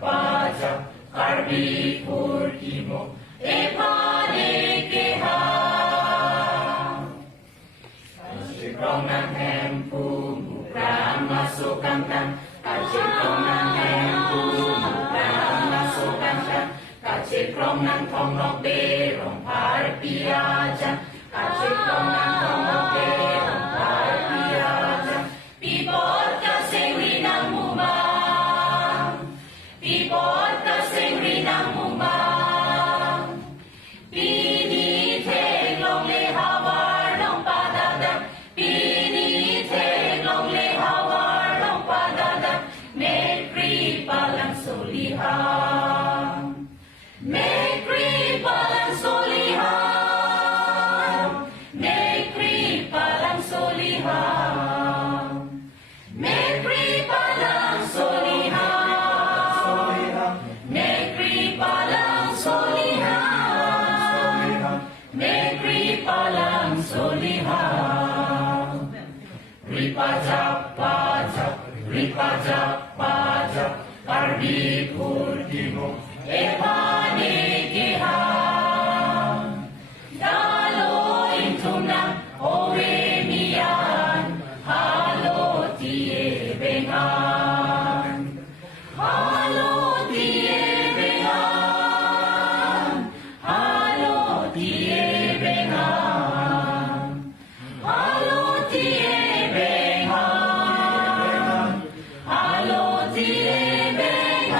pajak, karbi purkimo, epanekeha. Kajikrong ng hempu, mukrang masukang kan, kajikrong ng hempu, mukrang masukang kan, kajikrong ng tonglok berong parpiajan, kajikrong ng tonglok berong parpiajan, pipot kasing rinang mumang, pipot kasing rinang mumang, piniteglong lehawar ng padadag, piniteglong lehawar ng padadag, mekri palang solihan, mekri palang solihan, mekri palang solihan, mekri palang solihan, mekri palang solihan, mekri palang solihan. Ripajak pajak, ripajak pajak, karbi purkimo, epanekeha. Dalo intunang owe miyan, halo tiebengan, halo tiebengan, halo tiebengan, halo tiebengan, halo tiebengan,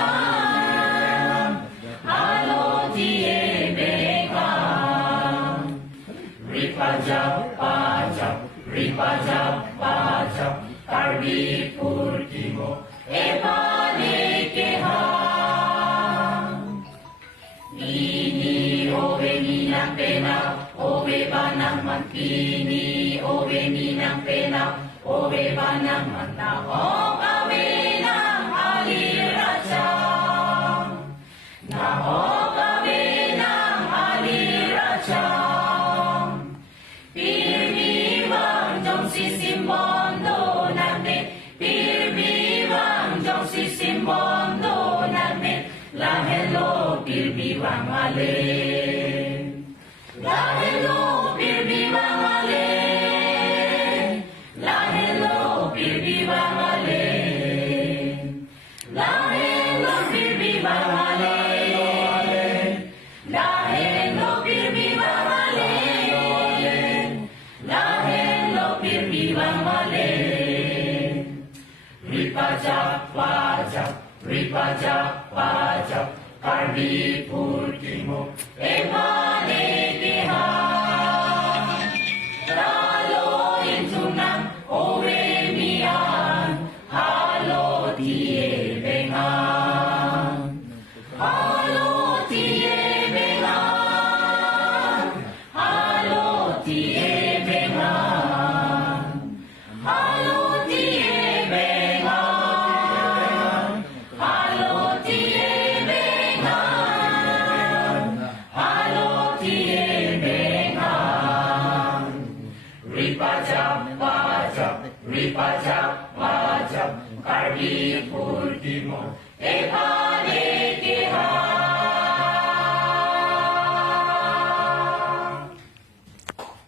halo tiebengan. Ripajak pajak, ripajak pajak, karbi purkimo, epanekeha. Nini owe ninang pena, owe banang mantini, owe ninang pena, owe banang mantahong awe ng alirachang, nahong awe ng alirachang. Pirmiwang jong sisimbondo namin, pirmiwang jong sisimbondo namin, lahelo pirmiwang alin, lahelo pirmiwang alin, lahelo pirmiwang alin, lahelo pirmiwang alin, lahelo pirmiwang alin, lahelo pirmiwang alin. Ripajak pajak, ripajak pajak, karbi purkimo, epanekeha. Dalo intunang owe miyan, halo tiebengan, halo tiebengan, halo tiebengan, halo tiebengan, halo tiebengan, halo tiebengan. Ripajak pajak, ripajak pajak, karbi purkimo, epanekeha.